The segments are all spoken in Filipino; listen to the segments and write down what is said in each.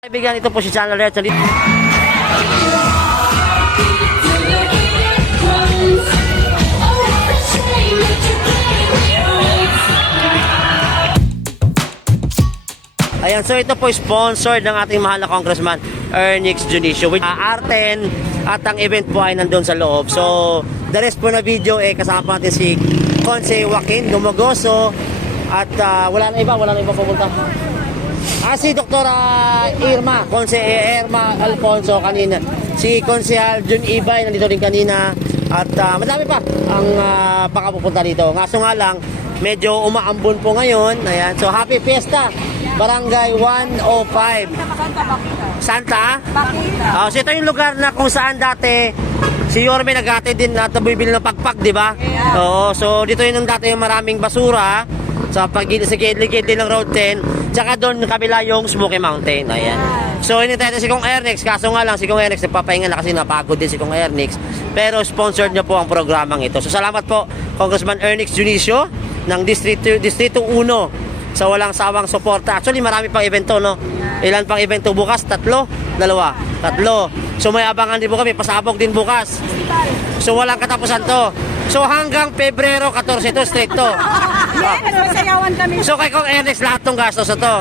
Kaibigan, ito po si Channel Red. Ayan, so ito po sponsored ng ating mahal na Congressman Ernix Junicio with R10 at ang event po ay nandun sa loob. So the rest po na video kasama natin si Conse Joaquin Dumagoso at wala na iba pumunta. Si Dr. Irma, Conse Irma Alfonso kanina. Si Consehal Jun Ibay nandito din kanina at madami pa ang baka pupunta dito. Ngaso nga lang, medyo umaambon po ngayon. Ayan, so happy fiesta! Barangay 105. Santa? Bakita. So ito yung lugar na kung saan dati si Yorme naghatid din na bibili ng pagpak, di ba? Yeah. Oo, so dito yung dati yung maraming basura sa gilid ng Road 10. Tsaka doon kabila yung Smoky Mountain. Ayan. So hinintay natin si Kong Ernix. Kaso nga lang si Kong Ernix nagpapahinga na kasi napagod din si Kong Ernix. Pero sponsored niya po ang programang ito. So salamat po Congressman Ernix Junicio ng Distrito 1 sa walang sawang suporta. Actually, marami pang evento, no? Ilan pang evento bukas? Tatlo? Tatlo. So, may abangan din po kami. Pasabog din bukas. So, walang katapusan to. So, hanggang Pebrero 14 ito, straight to. Sayawan kami. So, kay Kong Ernix, lahat tong gastos ito.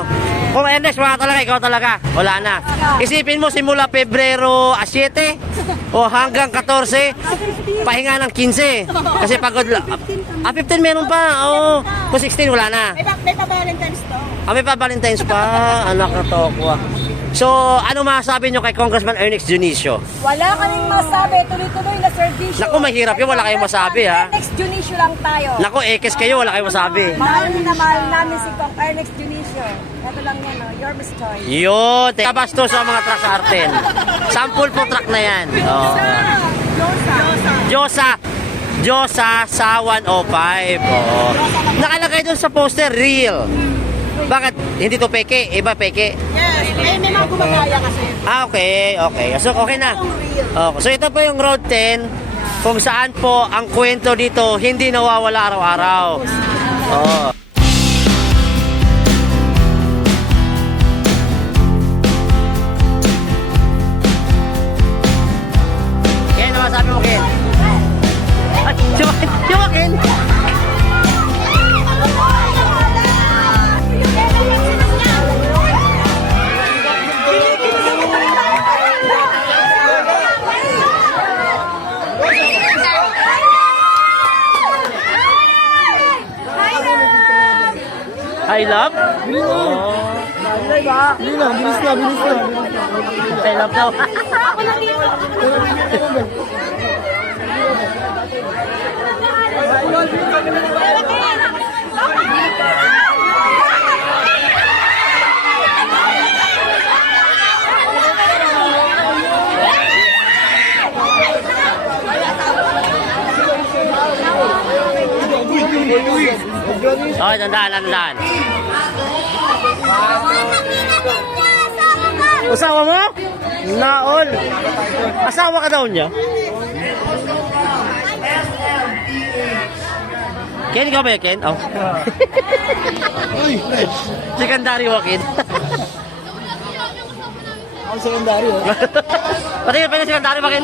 Kung Ernix, wala talaga, ikaw talaga. Wala na. Isipin mo, simula Pebrero 7 o hanggang 14, pahinga ng 15. Kasi pagod lang. 15 meron pa. Oo. Kung 16, wala na. May pa Valentine's to. May pa Valentine's pa. Anak na to. So, ano masasabi nyo kay Congressman Ernix Junicio? Wala kaming masabi. Tuloy-tuloy na servisyo. Naku, mahirap yun. Wala kayong masabi, ha? Ernix Junicio lang tayo. Naku, ekes kayo. Wala kayong masabi. Mahal na mahal namin si Kong Ernix Junicio. Ito lang yan, no? Your choice. Yun. Kabasto sa mga truck sa Arten. Sample po truck na yan. Oh. Diyosa sa 105. Oh. Nakalagay doon sa poster, real. Bakit? Hindi to peke? Iba peke? Yes. May mga gumagaya kasi. Okay. So, okay na. Okay. So, ito po yung Road 10 kung saan po ang kwento dito hindi nawawala araw-araw. Oh. Ken, ano masabi mo, Ken? Si Joaquin. Hi, love? Oh. Bilis na. Hi, love daw. Oh, tandaan. Asawa mo? Naol. Asawa ka daw niya? Ken, ikaw ba yan, Ken? Oh. Secondary Joaquin. Ako secondary, oh. Pati yung secondary ba, Ken?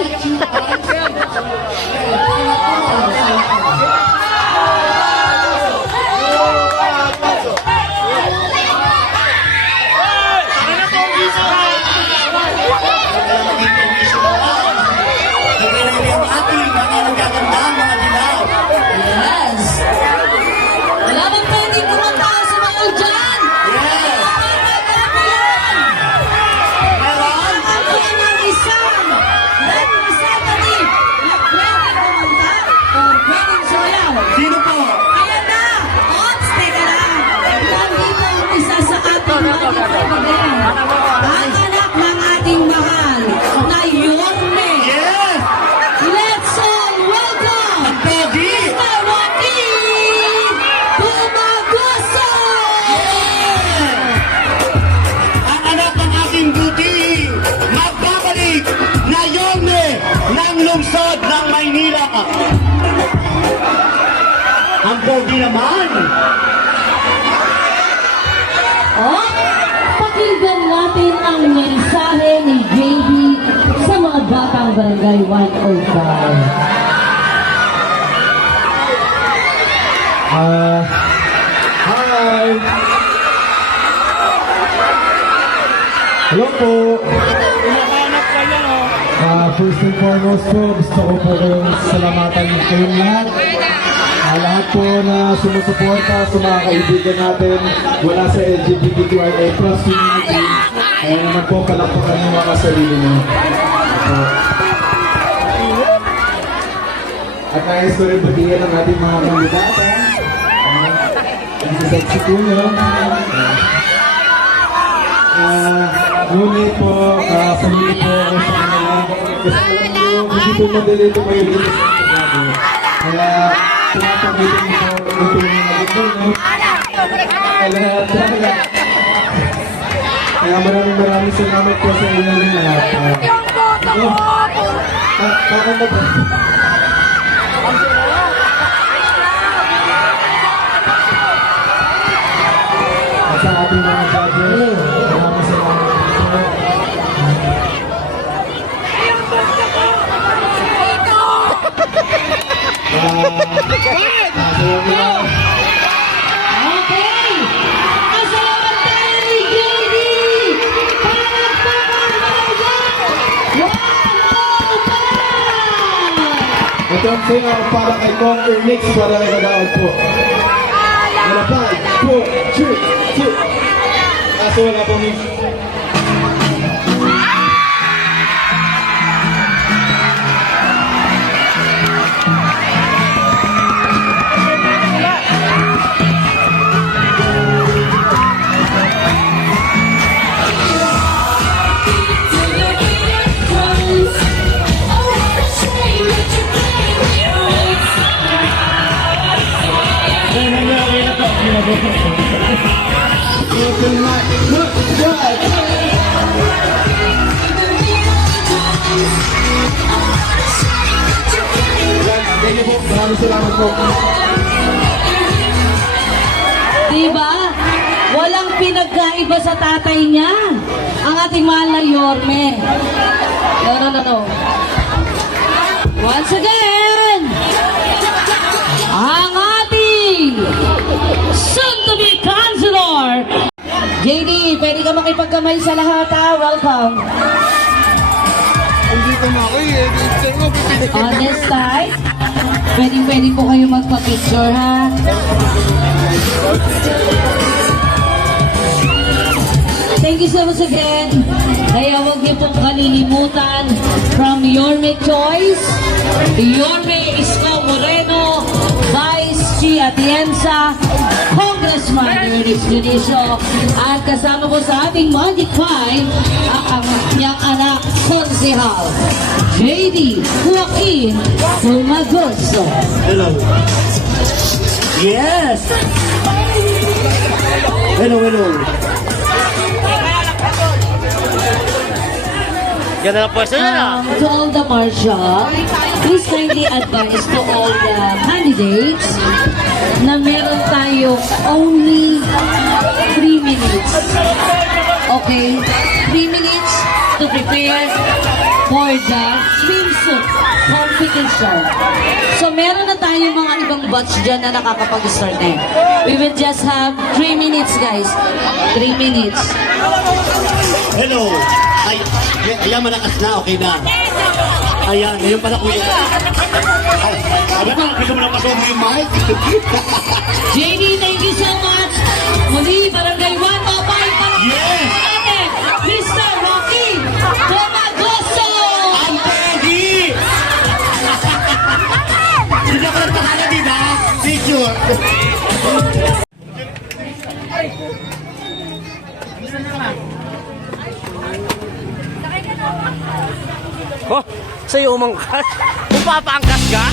Ang anak ng ating mahal na Yorme. Yes! Let's all welcome Mr. Joaquin Dumagoso! Ang anak ng ating beauty, magbabalik na Yorme ng lungsod ng Maynila. Ang pogi naman. Oh, pakinggan nga natin ang mensahe ni JB sa mga batang barangay 105. Hi! Hello po! First and foremost po, gusto ko po kayong salamatan kayong lahat. Lahat po na sumusuporta sa mga kaibigan natin mula sa LGBTQIA+ community. Kaya naman po, palakpakan yung mga sarili nyo. At nais ko rin batiin ang ating mga kandidata. Ang sasexy po nyo. Ngunit po, pamili po ako sa kanila. Kasi alam nyo, hindi po madali ito kayo dito sa Chicago. Kaya, pinapamitin po ito yung naging kaya maraming salamat po sa inyo rin lahat. Bakit na po? At sa ating mga judges, maraming salamat po. Okay! Kasalamat tayo ni JB! Palakpakan tayo! 105! Ito ang sayo para kay Conquer Mix para kay Kadaon po. Wala pa, 4, 3, 2. Kaso wala pong mix. Maraming salamat po. Diba? Walang pinagkaiba sa tatay niya. Ang ating mahal na Yorme. No. Once again, ang ating soon-to-be counselor, JD, pwede ka makipagkamay sa lahat ha. Welcome. On this side, pwede po kayo magpa-picture ha. Thank you so much again. Kaya huwag niyo pong kalilimutan from Yorme Choice, Yorme Isko Moreno, Vice Chi Atienza, Congressman Ernix Junicio, at kasama ko sa ating Magic 5 ang kanyang anak, Konsehal JD Joaquin Fumagoso. Hello. Yes! Hello. Ganda na pwesto nyo na. To all the marshal, please kindly advise to all the candidates na meron tayong only 3 minutes. Okay? 3 minutes to prepare for the swimsuit competition. So meron na tayong mga ibang batch dyan na nakakapag-start na. We will just have 3 minutes, guys. 3 minutes. Hello. Ay, ayan, malakas na, okay na. Ayan, ngayon pala kuya. Ay, sabi mo, hindi mo na pasok yung mic. JD, thank you so much. Muli, Barangay 105 para Yes! natin, Mr. Rocky Fumagoso! Ang pegi! Hindi ako nagpahala, di ba? Picture. Oh, sa'yo umangkas. Kung papaangkas ka,